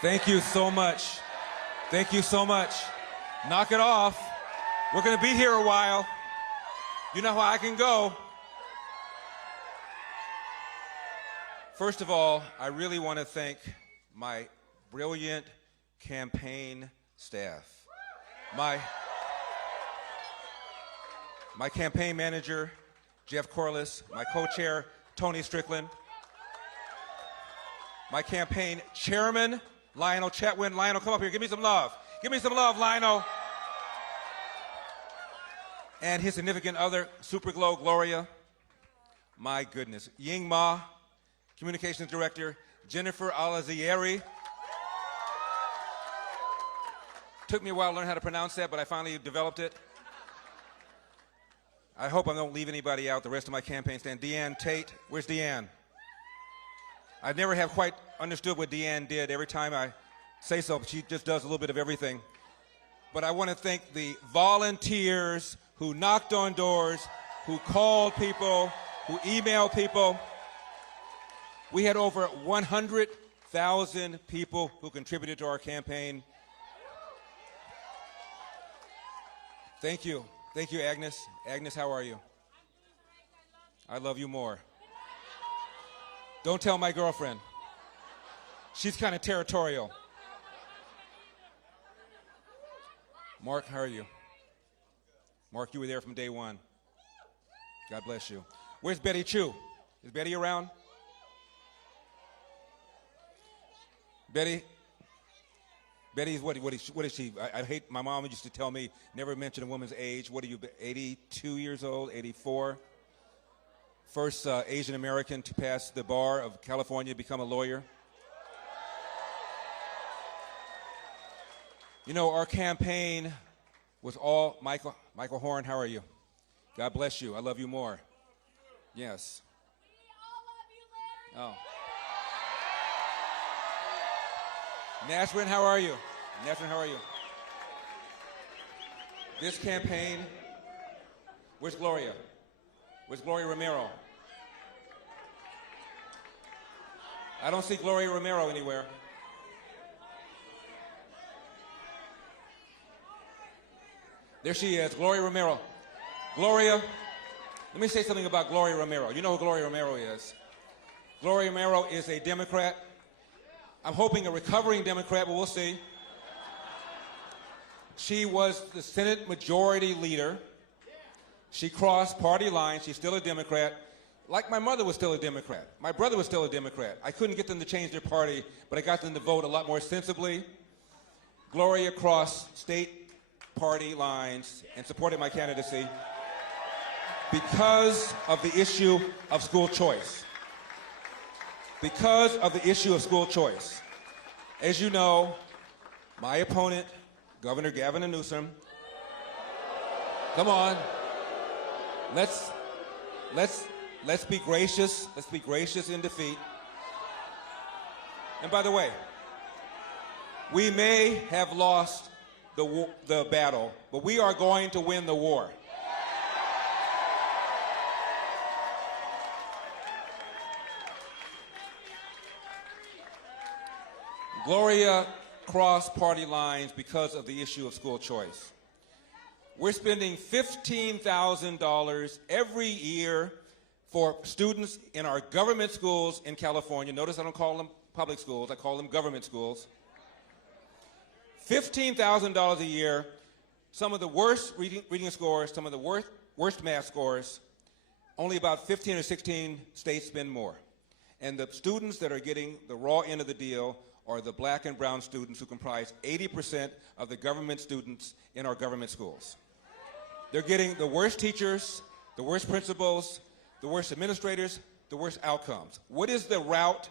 Thank you so much. Thank you so much. Knock it off. We're going to be here a while. You know how I can go. First of all, I really want to thank my brilliant campaign staff. My campaign manager, Jeff Corliss, my co-chair, Tony Strickland, my campaign chairman, Lionel Chetwin. Lionel, come up here. Give me some love. Give me some love, Lionel. And his significant other, Superglow Gloria. My goodness. Ying Ma, communications director, Jennifer Alazieri. Took me a while to learn how to pronounce that, but I finally developed it. I hope I don't leave anybody out, the rest of my campaign stand. Deanne Tate. Where's Deanne? I never have quite understood what Deanne did. Every time I say so, she just does a little bit of everything. But I want to thank the volunteers who knocked on doors, who called people, who emailed people. We had over 100,000 people who contributed to our campaign. Thank you. Thank you, Agnes. Agnes, how are you? I love you more. Don't tell my girlfriend. She's kind of territorial. Mark, how are you? Mark, you were there from day one. God bless you. Where's Betty Chu? Is Betty around? Betty's what is she? I hate, my mom used to tell me, never mention a woman's age. What are you, 82 years old, 84? First Asian American to pass the bar of California, become a lawyer. You know, our campaign was all, Michael Horn, how are you? God bless you. I love you more. Yes. We all love you, Larry. Oh. Nasrin, how are you? Nasrin, how are you? This campaign, where's Gloria? Where's Gloria Romero? I don't see Gloria Romero anywhere. There she is, Gloria Romero. Gloria, let me say something about Gloria Romero. You know who Gloria Romero is. Gloria Romero is a Democrat. I'm hoping a recovering Democrat, but we'll see. She was the Senate Majority Leader. She crossed party lines. She's still a Democrat. Like my mother was still a Democrat. My brother was still a Democrat. I couldn't get them to change their party, but I got them to vote a lot more sensibly. Gloria crossed state party lines and supported my candidacy because of the issue of school choice. Because of the issue of school choice. As you know, my opponent, Governor Gavin Newsom, come on, let's be gracious. Let's be gracious in defeat. And by the way, we may have lost the battle, but we are going to win the war. Gloria crossed party lines because of the issue of school choice. We're spending $15,000 every year for students in our government schools in California. Notice I don't call them public schools, I call them government schools. $15,000 a year, some of the worst reading scores, some of the worst math scores. Only about 15 or 16 states spend more. And the students that are getting the raw end of the deal are the black and brown students who comprise 80% of the government students in our government schools. They're getting the worst teachers, the worst principals, the worst administrators, the worst outcomes. What is the route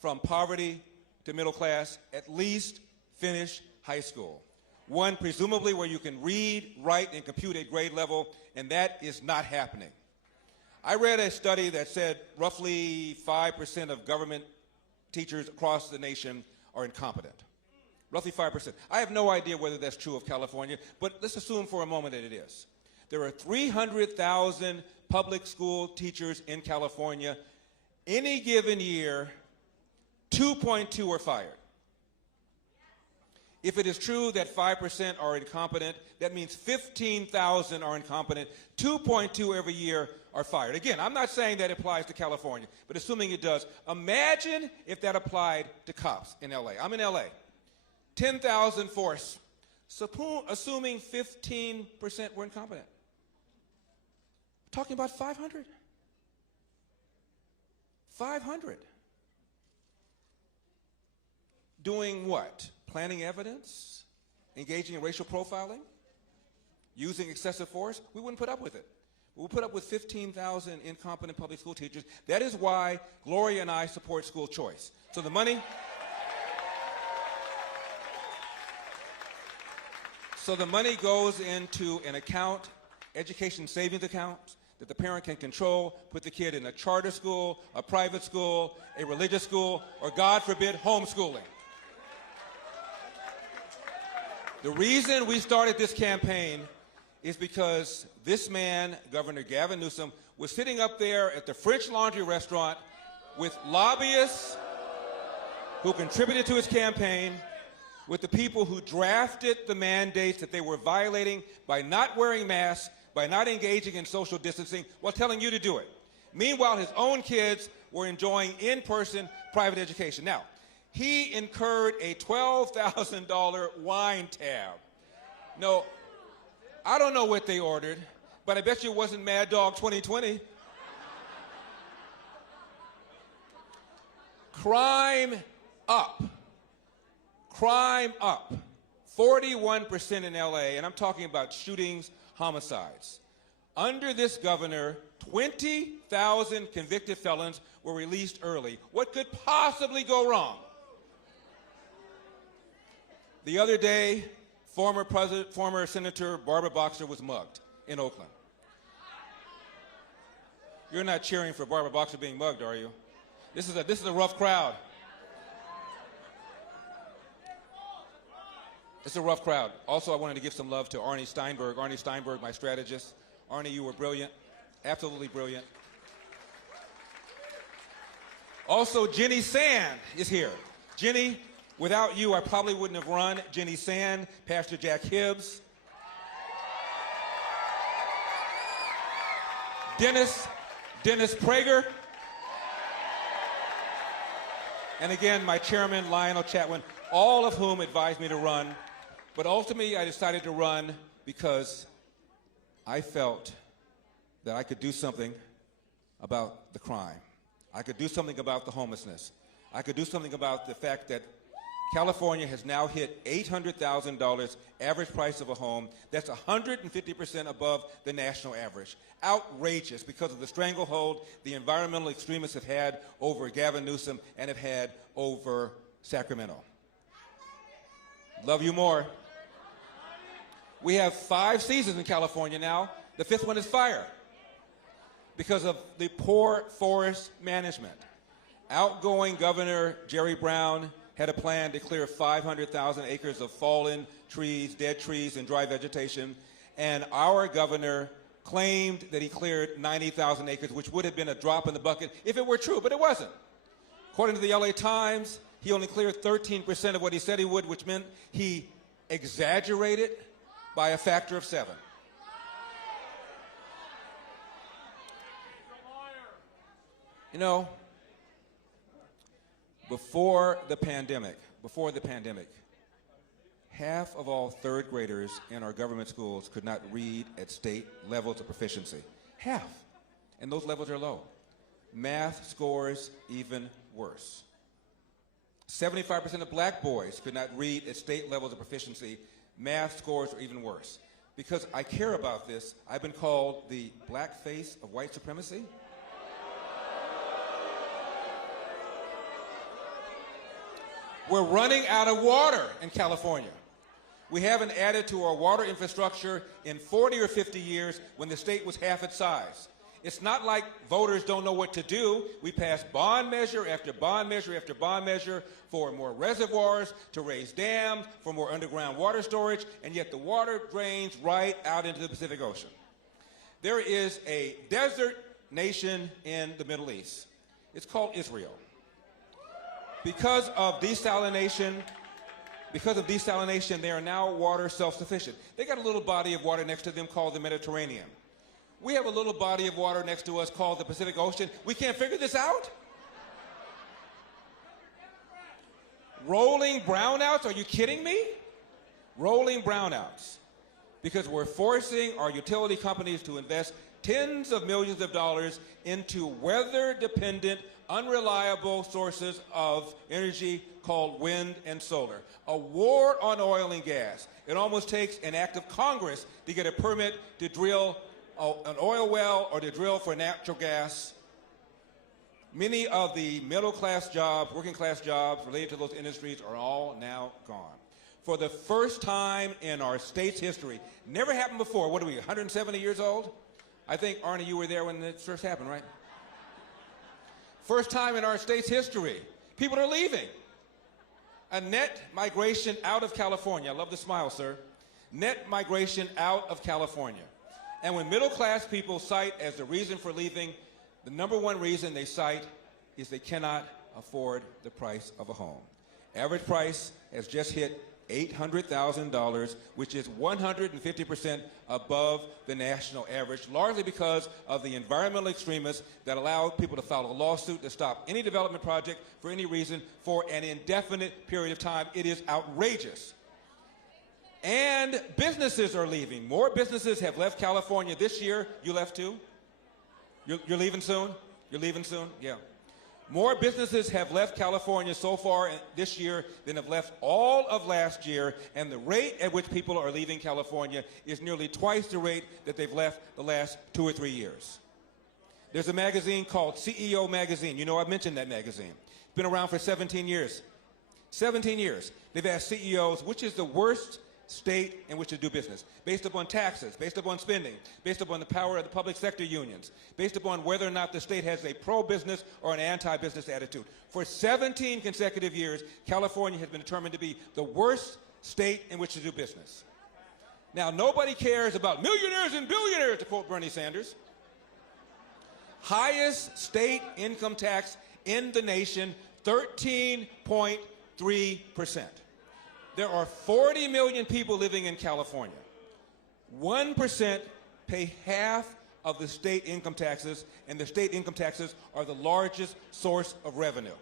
from poverty to middle class? At least finish high school. One, presumably where you can read, write, and compute at grade level, and that is not happening. I read a study that said roughly 5% of government teachers across the nation are incompetent. Roughly 5%. I have no idea whether that's true of California, but let's assume for a moment that it is. There are 300,000 public school teachers in California. Any given year, 2.2 are fired. If it is true that 5% are incompetent, that means 15,000 are incompetent. 2.2 every year are fired. Again, I'm not saying that applies to California, but assuming it does, imagine if that applied to cops in LA. I'm in LA. 10,000 force. Assuming 15% were incompetent. Talking about 500. 500. Doing what? Planting evidence? Engaging in racial profiling? Using excessive force? We wouldn't put up with it. We'll put up with 15,000 incompetent public school teachers. That is why Gloria and I support school choice. So the money goes into an account, education savings account, that the parent can control, put the kid in a charter school, a private school, a religious school, or God forbid, homeschooling. The reason we started this campaign is because this man, Governor Gavin Newsom, was sitting up there at the French Laundry restaurant with lobbyists who contributed to his campaign, with the people who drafted the mandates that they were violating by not wearing masks, by not engaging in social distancing, while telling you to do it. Meanwhile, his own kids were enjoying in-person private education. Now, he incurred a $12,000 wine tab. No, I don't know what they ordered, but I bet you it wasn't Mad Dog 2020. Crime up. Crime up. 41% in LA, and I'm talking about shootings, homicides. Under this governor, 20,000 convicted felons were released early. What could possibly go wrong? The other day, former Senator Barbara Boxer was mugged in Oakland. You're not cheering for Barbara Boxer being mugged, are you? This is a rough crowd. It's a rough crowd. Also, I wanted to give some love to Arnie Steinberg. Arnie Steinberg, my strategist. Arnie, you were brilliant. Absolutely brilliant. Also, Jenny Sand is here. Jenny, without you, I probably wouldn't have run. Jenny Sand, Pastor Jack Hibbs. Dennis Prager. And again, my chairman, Lionel Chatwin, all of whom advised me to run. But ultimately, I decided to run because I felt that I could do something about the crime. I could do something about the homelessness. I could do something about the fact that California has now hit $800,000 average price of a home. That's 150% above the national average. Outrageous because of the stranglehold the environmental extremists have had over Gavin Newsom and have had over Sacramento. Love you more. We have 5 seasons in California now. The 5th one is fire because of the poor forest management. Outgoing Governor Jerry Brown had a plan to clear 500,000 acres of fallen trees, dead trees, and dry vegetation. And our governor claimed that he cleared 90,000 acres, which would have been a drop in the bucket if it were true, but it wasn't. According to the LA Times, he only cleared 13% of what he said he would, which meant he exaggerated by a factor of 7. You know, before the pandemic, half of all 3rd graders in our government schools could not read at state levels of proficiency. Half. And those levels are low. Math scores even worse. 75% of black boys could not read at state levels of proficiency. Math scores are even worse. Because I care about this, I've been called the black face of white supremacy. We're running out of water in California. We haven't added to our water infrastructure in 40 or 50 years when the state was half its size. It's not like voters don't know what to do. We passed bond measure after bond measure after bond measure for more reservoirs, to raise dams, for more underground water storage, and yet the water drains right out into the Pacific Ocean. There is a desert nation in the Middle East. It's called Israel. Because of desalination Because of desalination, they are now water self-sufficient. They got a little body of water next to them called the Mediterranean. We have a little body of water next to us called the Pacific Ocean. We can't figure this out? Rolling brownouts? Are you kidding me? Rolling brownouts. Because we're forcing our utility companies to invest tens of millions of dollars into weather-dependent, unreliable sources of energy called wind and solar. A war on oil and gas. It almost takes an act of Congress to get a permit to drill an oil well or to drill for natural gas. Many of the middle-class jobs, working-class jobs related to those industries are all now gone. For the first time in our state's history, never happened before. What are we, 170 years old? I think, Arnie, you were there when it first happened, right? First time in our state's history, people are leaving. A net migration out of California. I love the smile, sir. Net migration out of California. And when middle-class people cite as the reason for leaving, the number one reason they cite is they cannot afford the price of a home. Average price has just hit $800,000, which is 150% above the national average, largely because of the environmental extremists that allow people to file a lawsuit to stop any development project for any reason for an indefinite period of time. It is outrageous. And businesses are leaving. More businesses have left California this year. You left too? You're leaving soon? You're leaving soon? Yeah. More businesses have left California so far this year than have left all of last year, and the rate at which people are leaving California is nearly twice the rate that they've left the last 2 or 3 years. There's a magazine called CEO Magazine. You know, I've mentioned that magazine. It's been around for 17 years. 17 years. They've asked CEOs, which is the worst state in which to do business, based upon taxes, based upon spending, based upon the power of the public sector unions, based upon whether or not the state has a pro-business or an anti-business attitude. For 17 consecutive years, California has been determined to be the worst state in which to do business. Now, nobody cares about millionaires and billionaires, to quote Bernie Sanders. Highest state income tax in the nation, 13.3%. There are 40 million people living in California. 1% pay half of the state income taxes, and the state income taxes are the largest source of revenue.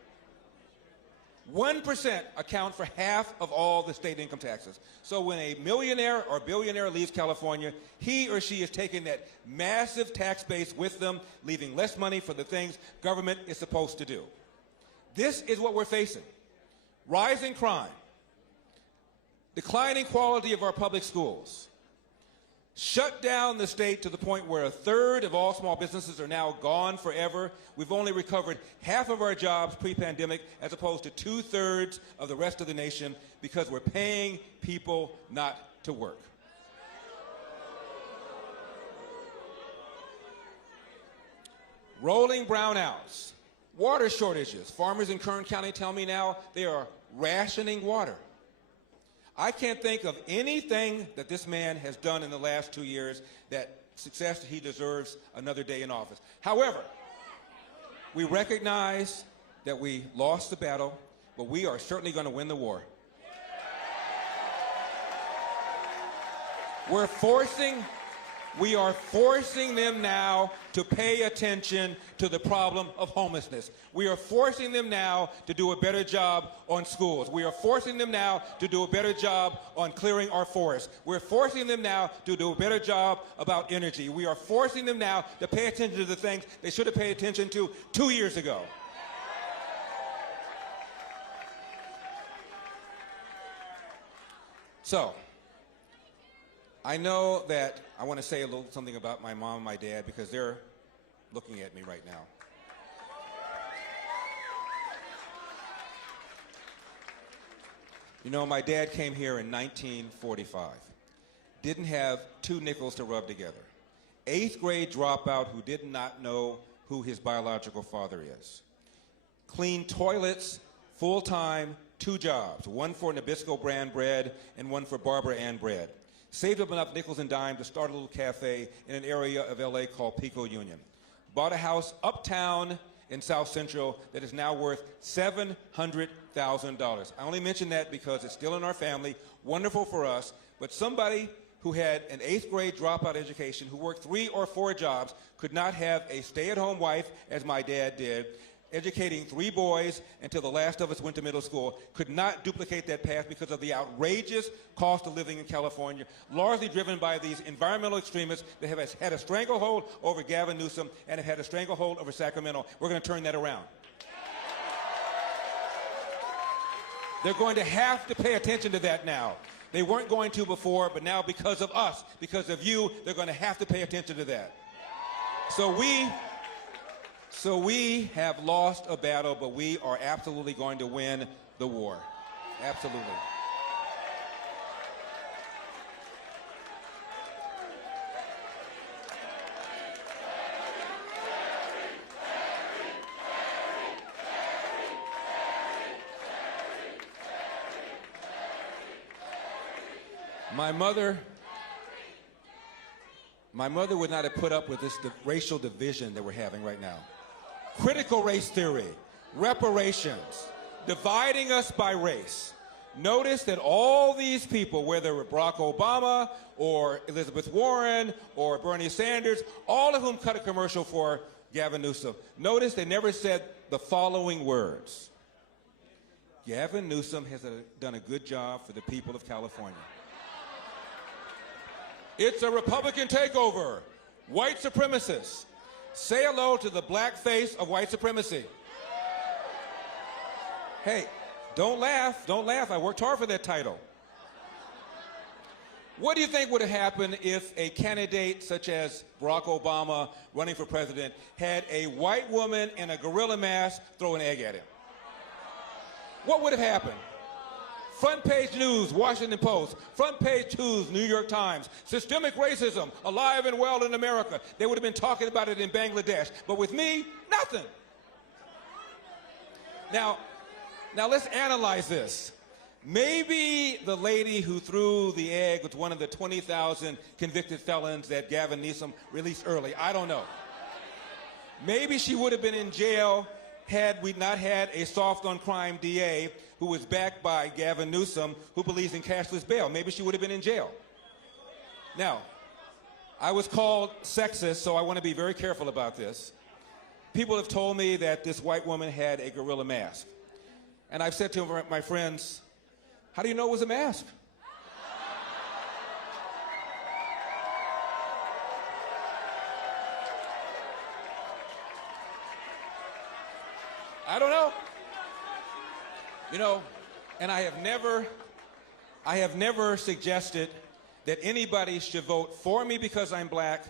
1% account for half of all the state income taxes. So when a millionaire or billionaire leaves California, he or she is taking that massive tax base with them, leaving less money for the things government is supposed to do. This is what we're facing. Rising crime. Declining quality of our public schools. Shut down the state to the point where 1/3 of all small businesses are now gone forever. We've only recovered half of our jobs pre-pandemic as opposed to 2/3 of the rest of the nation because we're paying people not to work. Rolling brownouts. Water shortages. Farmers in Kern County tell me now they are rationing water. I can't think of anything that this man has done in the last 2 years that suggests he deserves another day in office. However, we recognize that we lost the battle, but we are certainly going to win the war. We are forcing them now to pay attention to the problem of homelessness. We are forcing them now to do a better job on schools. We are forcing them now to do a better job on clearing our forests. We're forcing them now to do a better job about energy. We are forcing them now to pay attention to the things they should have paid attention to 2 years ago. So, I know that I want to say a little something about my mom and my dad because they're looking at me right now. You know, my dad came here in 1945. Didn't have 2 nickels to rub together. 8th grade dropout who did not know who his biological father is. Cleaned toilets full-time, 2 jobs, one for Nabisco brand bread and one for Barbara Ann bread. Saved up enough nickels and dimes to start a little cafe in an area of LA called Pico Union. Bought a house uptown in South Central that is now worth $700,000. $100,000. I only mention that because it's still in our family, wonderful for us, but somebody who had an 8th grade dropout education, who worked 3 or 4 jobs, could not have a stay-at-home wife, as my dad did, educating 3 boys until the last of us went to middle school, could not duplicate that path because of the outrageous cost of living in California, largely driven by these environmental extremists that have had a stranglehold over Gavin Newsom and have had a stranglehold over Sacramento. We're going to turn that around. They're going to have to pay attention to that now. They weren't going to before, but now because of us, because of you, they're going to have to pay attention to that. So we have lost a battle, but we are absolutely going to win the war. Absolutely. My mother would not have put up with this racial division that we're having right now. Critical race theory, reparations, dividing us by race. Notice that all these people, whether Barack Obama or Elizabeth Warren or Bernie Sanders, all of whom cut a commercial for Gavin Newsom, notice they never said the following words: Gavin Newsom has done a good job for the people of California. It's a Republican takeover. White supremacists. Say hello to the black face of white supremacy. Hey, don't laugh. Don't laugh. I worked hard for that title. What do you think would have happened if a candidate such as Barack Obama running for president had a white woman in a gorilla mask throw an egg at him? What would have happened? Front page news, Washington Post. Front page news, New York Times. Systemic racism, alive and well in America. They would have been talking about it in Bangladesh. But with me, nothing. Now let's analyze this. Maybe the lady who threw the egg was one of the 20,000 convicted felons that Gavin Newsom released early. I don't know. Maybe she would have been in jail had we not had a soft-on-crime DA who was backed by Gavin Newsom, who believes in cashless bail. Maybe she would have been in jail. Now, I was called sexist, so I want to be very careful about this. People have told me that this white woman had a gorilla mask. And I've said to my friends, how do you know it was a mask? I don't know. You know, and I have never suggested that anybody should vote for me because I'm black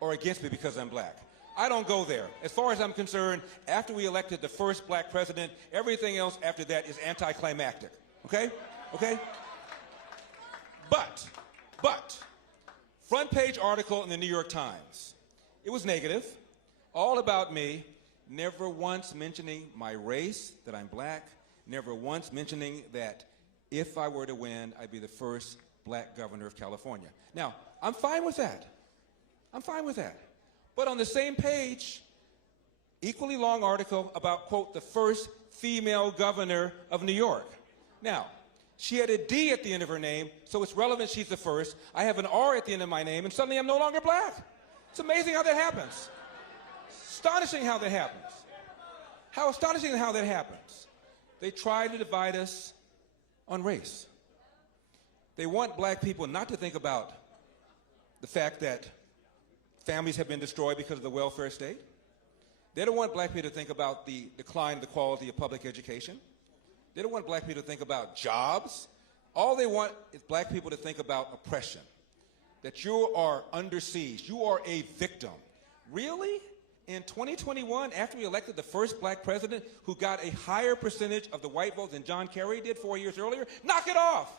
or against me because I'm black. I don't go there. As far as I'm concerned, after we elected the first black president, everything else after that is anticlimactic. Okay? Okay? But, front page article in the New York Times. It was negative, all about me, never once mentioning my race, that I'm black, never once mentioning that if I were to win, I'd be the first black governor of California. Now, I'm fine with that. I'm fine with that. But on the same page, equally long article about, quote, the first female governor of New York. Now, she had a D at the end of her name, so it's relevant she's the first. I have an R at the end of my name, and suddenly I'm no longer black. It's amazing how that happens. Astonishing how that happens. How astonishing how that happens. They try to divide us on race. They want black people not to think about the fact that families have been destroyed because of the welfare state. They don't want black people to think about the decline of the quality of public education. They don't want black people to think about jobs. All they want is black people to think about oppression, that you are under siege, you are a victim. Really? In 2021, after we elected the first black president who got a higher percentage of the white vote than John Kerry did 4 years earlier? Knock it off.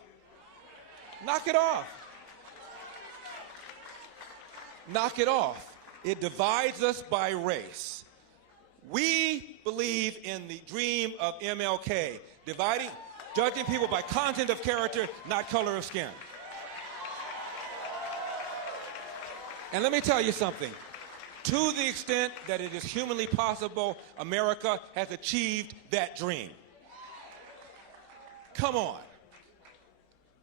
Knock it off. Knock it off. It divides us by race. We believe in the dream of MLK, judging people by content of character, not color of skin. And let me tell you something. To the extent that it is humanly possible, America has achieved that dream. Come on.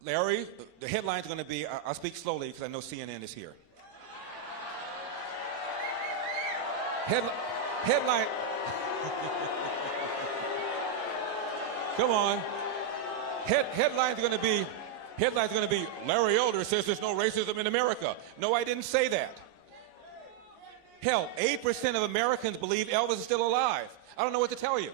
Larry, the headline's going to be, I'll speak slowly because I know CNN is here. Headline. Come on. Headline's going to be, Larry Elder says there's no racism in America. No, I didn't say that. Hell, 8% of Americans believe Elvis is still alive. I don't know what to tell you.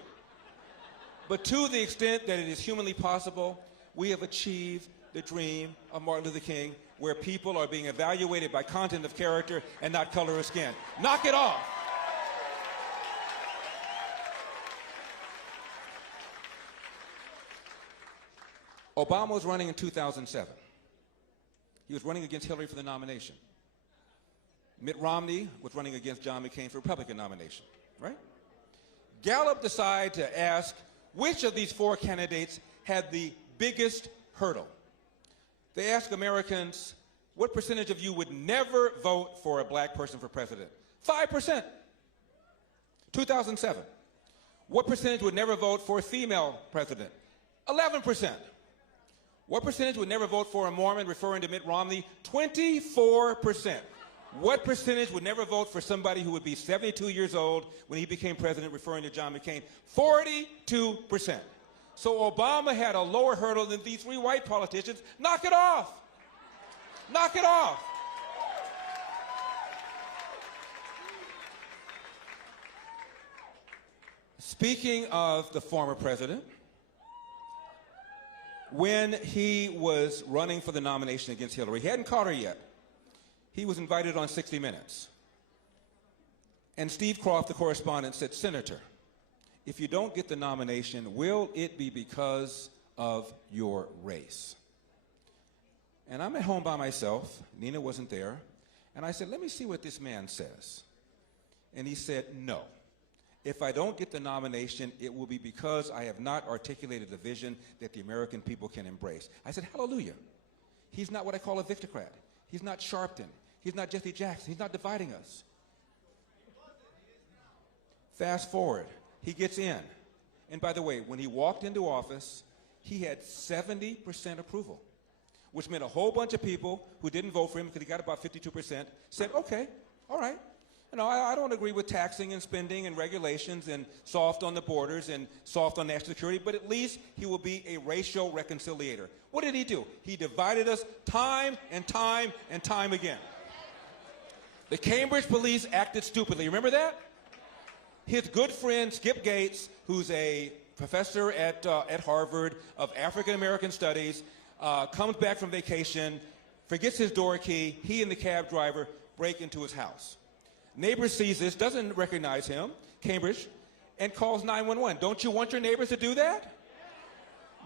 But to the extent that it is humanly possible, we have achieved the dream of Martin Luther King, where people are being evaluated by content of character and not color of skin. Knock it off. Obama was running in 2007. He was running against Hillary for the nomination. Mitt Romney was running against John McCain for the Republican nomination, right? Gallup decided to ask which of these four candidates had the biggest hurdle. They asked Americans, what percentage of you would never vote for a black person for president? 5%. 2007. What percentage would never vote for a female president? 11%. What percentage would never vote for a Mormon, referring to Mitt Romney? 24%. What percentage would never vote for somebody who would be 72 years old when he became president, referring to John McCain? 42%. So Obama had a lower hurdle than these three white politicians. Knock it off. Knock it off. Speaking of the former president, when he was running for the nomination against Hillary, he hadn't caught her yet. He was invited on 60 Minutes. And Steve Croft, the correspondent, said, Senator, if you don't get the nomination, will it be because of your race? And I'm at home by myself. Nina wasn't there. And I said, let me see what this man says. And he said, no. If I don't get the nomination, it will be because I have not articulated the vision that the American people can embrace. I said, hallelujah. He's not what I call a victocrat. He's not Sharpton. He's not Jesse Jackson. He's not dividing us. Fast forward. He gets in. And by the way, when he walked into office, he had 70% approval, which meant a whole bunch of people who didn't vote for him because he got about 52% said, okay, all right. You know, I don't agree with taxing and spending and regulations and soft on the borders and soft on national security, but at least he will be a racial reconciliator. What did he do? He divided us time and time and time again. The Cambridge police acted stupidly. Remember that? His good friend, Skip Gates, who's a professor at Harvard of African-American studies, comes back from vacation, forgets his door key. He and the cab driver break into his house. Neighbor sees this, doesn't recognize him, Cambridge, and calls 911. Don't you want your neighbors to do that?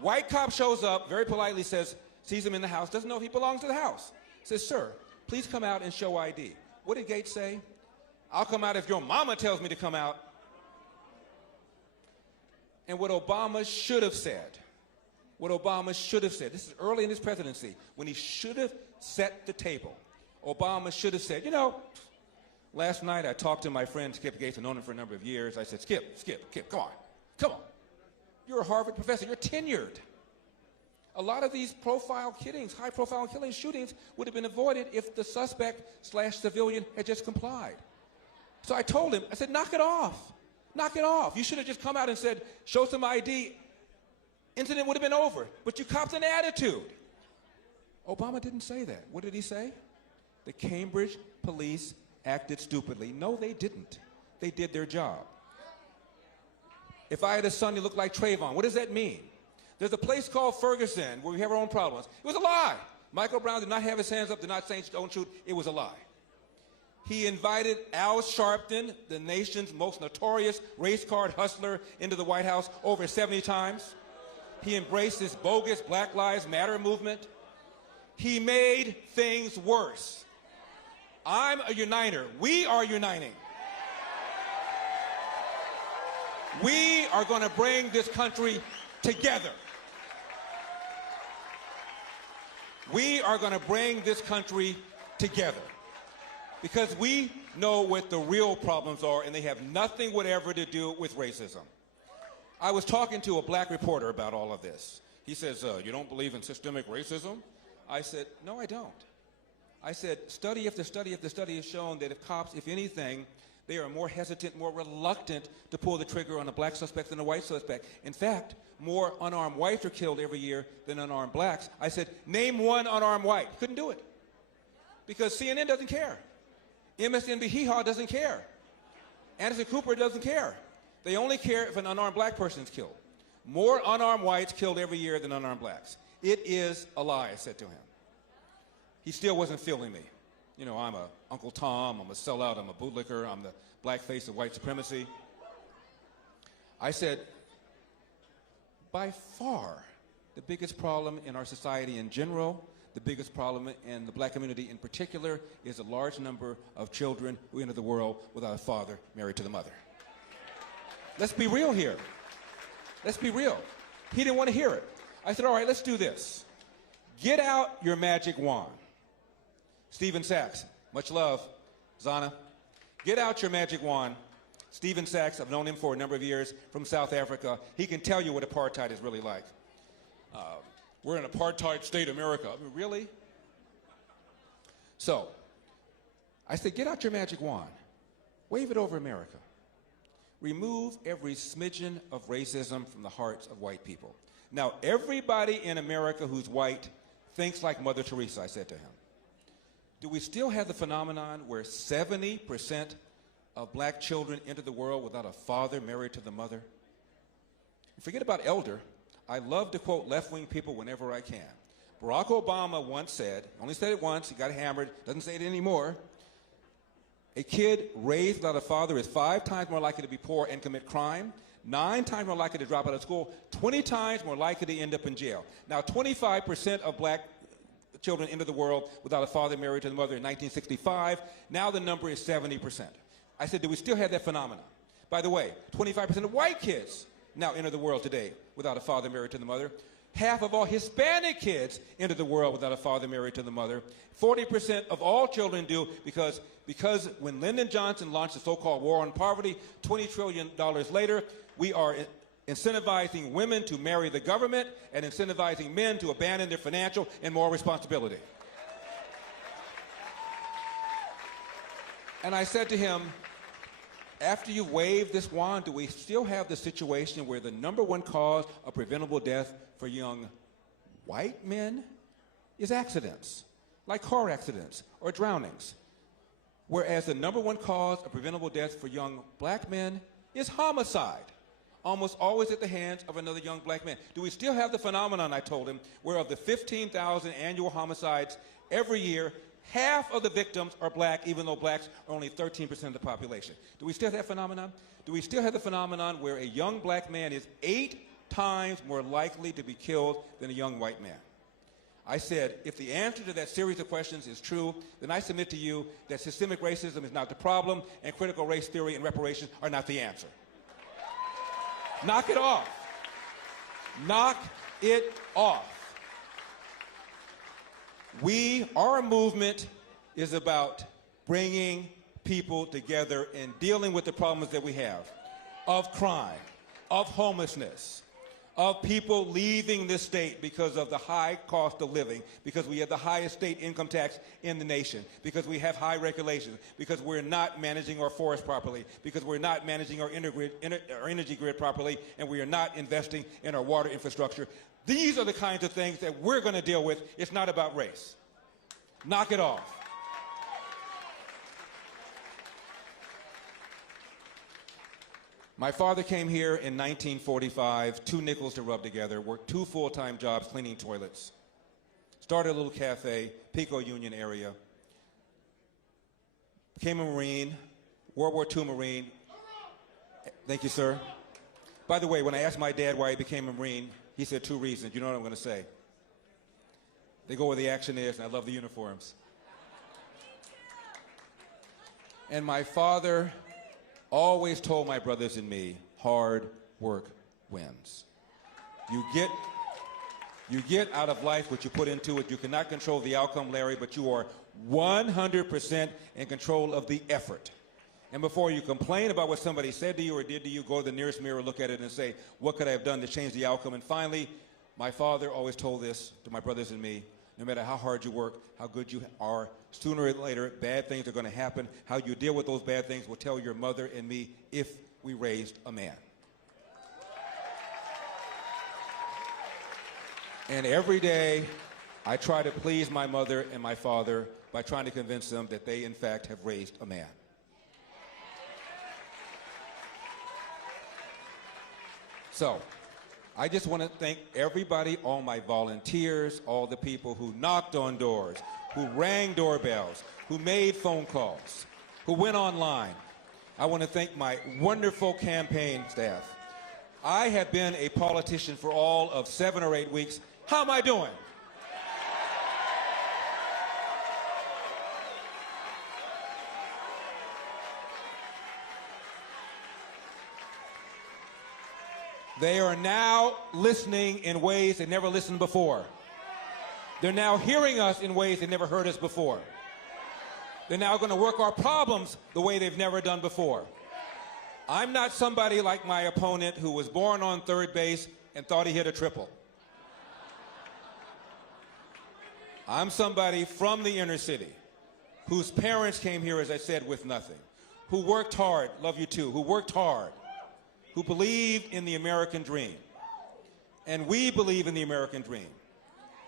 White cop shows up, very politely says, sees him in the house, doesn't know if he belongs to the house. Says, sir, please come out and show ID. What did Gates say? I'll come out if your mama tells me to come out. And what Obama should have said, this is early in his presidency, when he should have set the table, Obama should have said, you know, last night I talked to my friend Skip Gates, I've known him for a number of years. I said, Skip, come on. You're a Harvard professor, you're tenured. A lot of these profile killings, high-profile killing shootings would have been avoided if the suspect/civilian had just complied. So I told him, I said, knock it off. Knock it off. You should have just come out and said, show some ID. Incident would have been over. But you copped an attitude. Obama didn't say that. What did he say? The Cambridge police acted stupidly. No, they didn't. They did their job. If I had a son who looked like Trayvon, what does that mean? There's a place called Ferguson where we have our own problems. It was a lie. Michael Brown did not have his hands up, did not say don't shoot. It was a lie. He invited Al Sharpton, the nation's most notorious race card hustler, into the White House over 70 times. He embraced this bogus Black Lives Matter movement. He made things worse. I'm a uniter. We are uniting. We are going to bring this country together. We are going to bring this country together. Because we know what the real problems are, and they have nothing whatever to do with racism. I was talking to a black reporter about all of this. He says, you don't believe in systemic racism? I said, no, I don't. I said, study after study after study has shown that if cops, if anything, they are more hesitant, more reluctant to pull the trigger on a black suspect than a white suspect. In fact, more unarmed whites are killed every year than unarmed blacks. I said, name one unarmed white. Couldn't do it. Because CNN doesn't care. MSNBC Hee-Haw doesn't care. Anderson Cooper doesn't care. They only care if an unarmed black person is killed. More unarmed whites killed every year than unarmed blacks. It is a lie, I said to him. He still wasn't feeling me. You know, I'm a Uncle Tom, I'm a sellout, I'm a bootlicker, I'm the black face of white supremacy. I said, by far, the biggest problem in our society in general, the biggest problem in the black community in particular, is a large number of children who enter the world without a father married to the mother. Let's be real here. Let's be real. He didn't want to hear it. I said, all right, let's do this. Get out your magic wand. Stephen Sachs, much love. Zana, get out your magic wand. Stephen Sachs, I've known him for a number of years, from South Africa. He can tell you what apartheid is really like. We're in apartheid state America. I mean, really? So, I said, get out your magic wand. Wave it over America. Remove every smidgen of racism from the hearts of white people. Now, everybody in America who's white thinks like Mother Teresa, I said to him. Do we still have the phenomenon where 70% of black children enter the world without a father married to the mother? Forget about elder. I love to quote left-wing people whenever I can. Barack Obama once said, only said it once, he got hammered, doesn't say it anymore, a kid raised without a father is 5 times more likely to be poor and commit crime, 9 times more likely to drop out of school, 20 times more likely to end up in jail. Now, 25% of black children enter the world without a father married to the mother in 1965. Now the number is 70%. I said, do we still have that phenomenon? By the way, 25% of white kids now enter the world today without a father married to the mother. Half of all Hispanic kids enter the world without a father married to the mother. 40% of all children do because when Lyndon Johnson launched the so-called war on poverty, $20 trillion later, we are incentivizing women to marry the government and incentivizing men to abandon their financial and moral responsibility. And I said to him, after you wave this wand, do we still have the situation where the #1 cause of preventable death for young white men is accidents, like car accidents or drownings, whereas the #1 cause of preventable death for young black men is homicide, almost always at the hands of another young black man? Do we still have the phenomenon, I told him, where of the 15,000 annual homicides every year, half of the victims are black, even though blacks are only 13% of the population? Do we still have that phenomenon? Do we still have the phenomenon where a young black man is 8 times more likely to be killed than a young white man? I said, if the answer to that series of questions is true, then I submit to you that systemic racism is not the problem and critical race theory and reparations are not the answer. Knock it off. Knock it off. Our movement is about bringing people together and dealing with the problems that we have of crime, of homelessness, of people leaving this state because of the high cost of living, because we have the highest state income tax in the nation, because we have high regulations, because we're not managing our forests properly, because we're not managing our energy grid properly, and we are not investing in our water infrastructure. These are the kinds of things that we're going to deal with. It's not about race. Knock it off. My father came here in 1945, 2 nickels to rub together, worked 2 full-time jobs cleaning toilets, started a little cafe, Pico Union area, became a Marine, World War II Marine. Thank you, sir. By the way, when I asked my dad why he became a Marine, he said 2 reasons. You know what I'm going to say? They go where the action is, and I love the uniforms. And my father always told my brothers and me, hard work wins. You get out of life what you put into it. You cannot control the outcome, Larry, but you are 100% in control of the effort. And before you complain about what somebody said to you or did to you, go to the nearest mirror, look at it, and say, what could I have done to change the outcome? And finally, My father always told this to my brothers and me: no matter how hard you work, how good you are, sooner or later, bad things are going to happen. How you deal with those bad things will tell your mother and me if we raised a man. And every day, I try to please my mother and my father by trying to convince them that they, in fact, have raised a man. So, I just want to thank everybody, all my volunteers, all the people who knocked on doors, who rang doorbells, who made phone calls, who went online. I want to thank my wonderful campaign staff. I have been a politician for all of 7 or 8 weeks. How am I doing? They are now listening in ways they never listened before. They're now hearing us in ways they never heard us before. They're now going to work our problems the way they've never done before. I'm not somebody like my opponent who was born on third base and thought he hit a triple. I'm somebody from the inner city whose parents came here, as I said, with nothing, who worked hard, love you too, who worked hard, who believed in the American dream. And we believe in the American dream.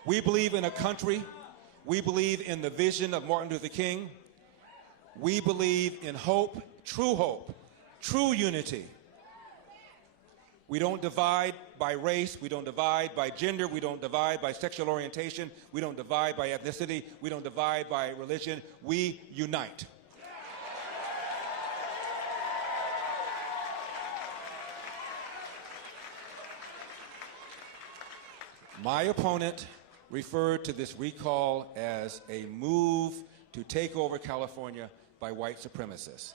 We believe in a country. We believe in the vision of Martin Luther King. We believe in hope, true unity. We don't divide by race. We don't divide by gender. We don't divide by sexual orientation. We don't divide by ethnicity. We don't divide by religion. We unite. My opponent referred to this recall as a move to take over California by white supremacists.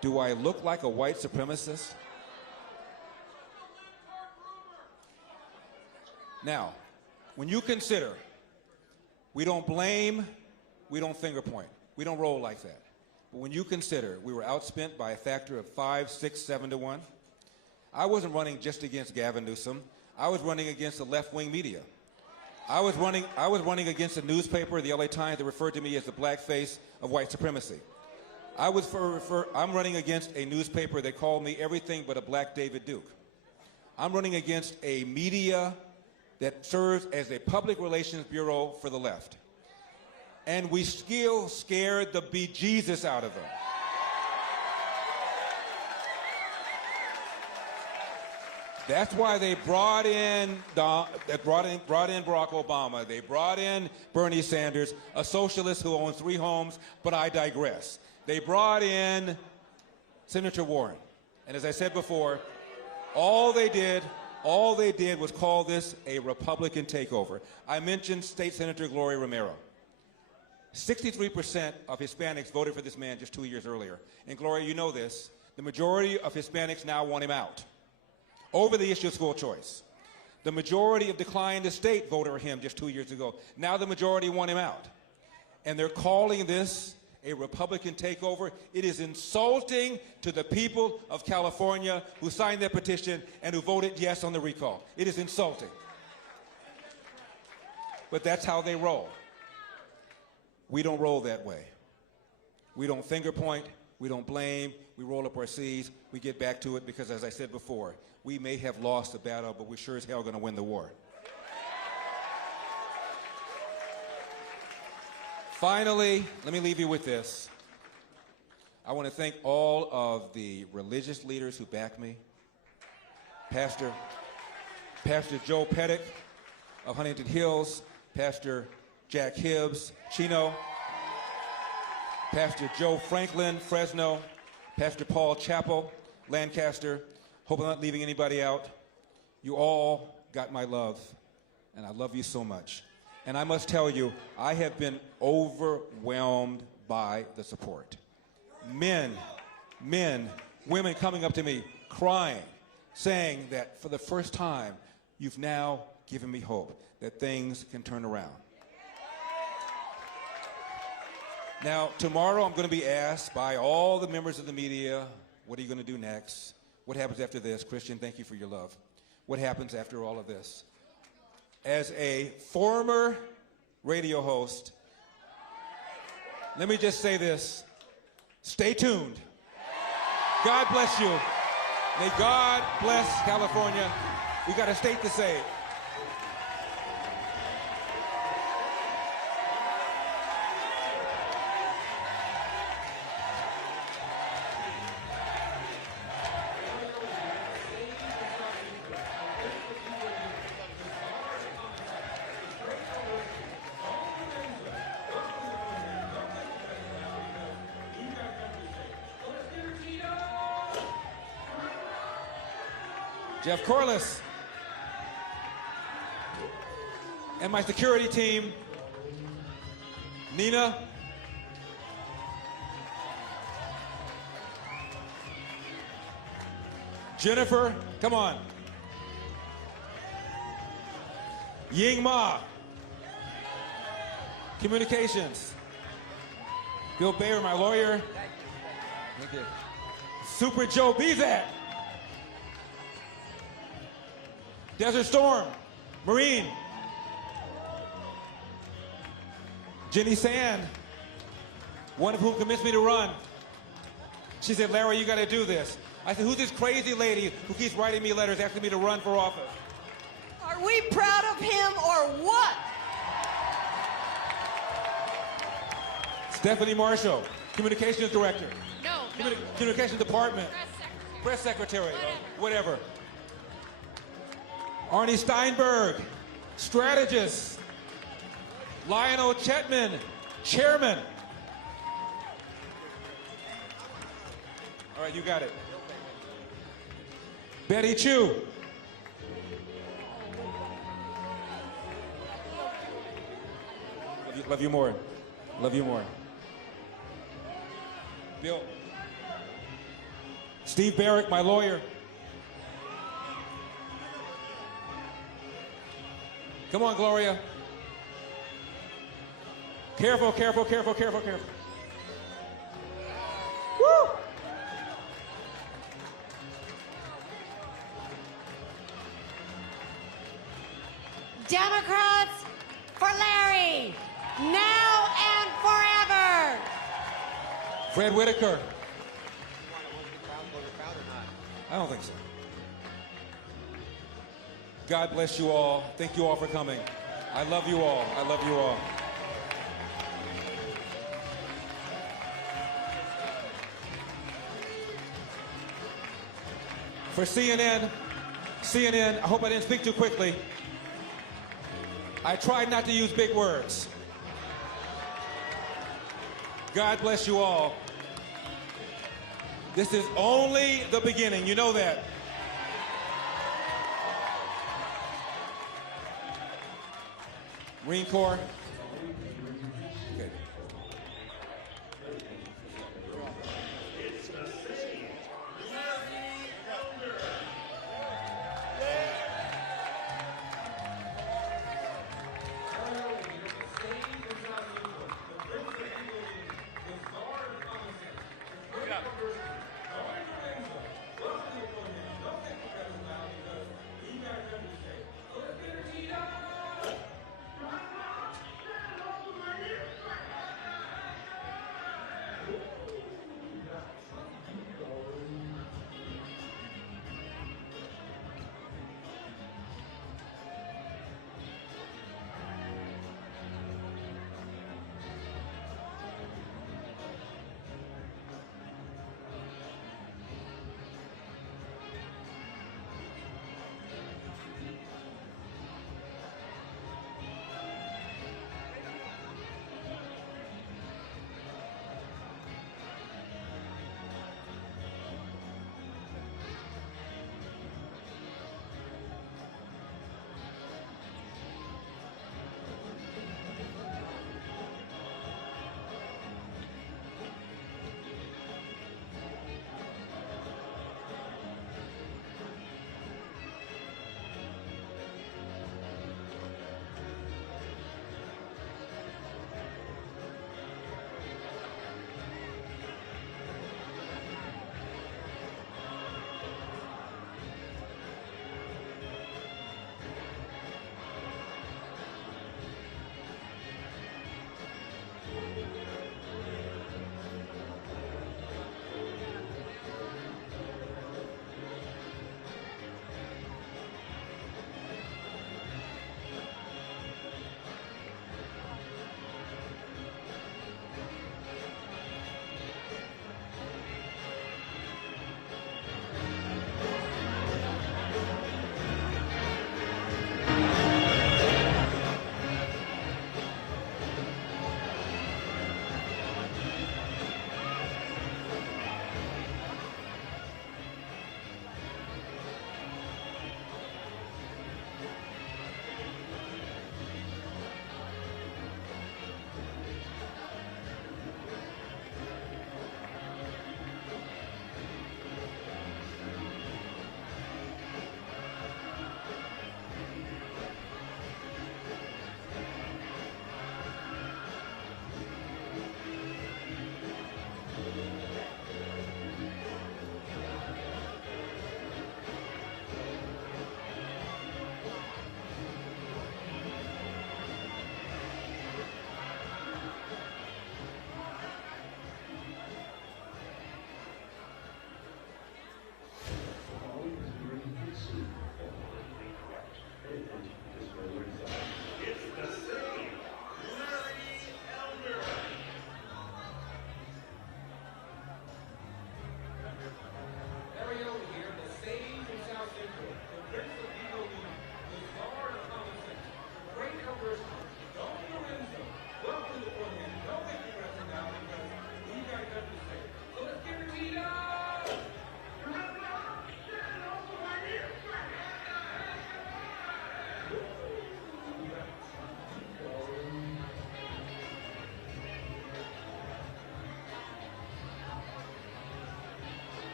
Do I look like a white supremacist? Now, when you consider, we don't blame, we don't finger point, we don't roll like that. But when you consider we were outspent by a factor of 5, 6, 7 to 1, I wasn't running just against Gavin Newsom. I was running against the left-wing media. I was running against a newspaper, the LA Times, that referred to me as the black face of white supremacy. I'm running against a newspaper that called me everything but a black David Duke. I'm running against a media that serves as a public relations bureau for the left. And we still scared the bejesus out of them. That's why they brought in Barack Obama. They brought in Bernie Sanders, a socialist who owns 3 homes, but I digress. They brought in Senator Warren. And as I said before, all they did was call this a Republican takeover. I mentioned State Senator Gloria Romero. 63% of Hispanics voted for this man just 2 years earlier. And Gloria, you know this, the majority of Hispanics now want him out over the issue of school choice. The majority of declined the state voted for him just 2 years ago. Now the majority want him out. And they're calling this a Republican takeover. It is insulting to the people of California who signed that petition and who voted yes on the recall. It is insulting. But that's how they roll. We don't roll that way. We don't finger point. We don't blame. We roll up our sleeves. We get back to it because, as I said before, we may have lost the battle, but we're sure as hell going to win the war. Finally, let me leave you with this. I want to thank all of the religious leaders who back me. Pastor Joe Pettick of Huntington Hills, Pastor Jack Hibbs, Chino, Pastor Joe Franklin, Fresno, Pastor Paul Chappell, Lancaster. Hope I'm not leaving anybody out. You all got my love, and I love you so much. And I must tell you, I have been overwhelmed by the support. Men, women coming up to me, crying, saying that for the first time, you've now given me hope that things can turn around. Now, tomorrow I'm going to be asked by all the members of the media, what are you going to do next? What happens after this? Christian, thank you for your love. what happens after all of this. As a former radio host, let me just say this. Stay tuned. God bless you. May God bless California. We got a state to save. Jeff Corliss and my security team, Nina, Jennifer, come on, Ying Ma, communications, Bill Bayer, my lawyer, Super Joe Bezak, Desert Storm, Marine, Jenny Sand, one of whom convinced me to run. She said, Larry, you got to do this. I said, who's this crazy lady who keeps writing me letters asking me to run for office? Are we proud of him or what? Stephanie Marshall, Communications Director. No. Communications Department. Press Secretary. Whatever. Arnie Steinberg, strategist. Lionel Chetman, chairman. All right, you got it. Betty Chu. Love you more. Love you more. Bill. Steve Barrick, my lawyer. Come on, Gloria. Careful, careful, careful, careful, careful. Woo! Democrats for Larry, now and forever. Fred Whitaker. I don't think so. God bless you all. Thank you all for coming. I love you all. I love you all. For CNN, I hope I didn't speak too quickly. I tried not to use big words. God bless you all. This is only the beginning. You know that. Marine Corps,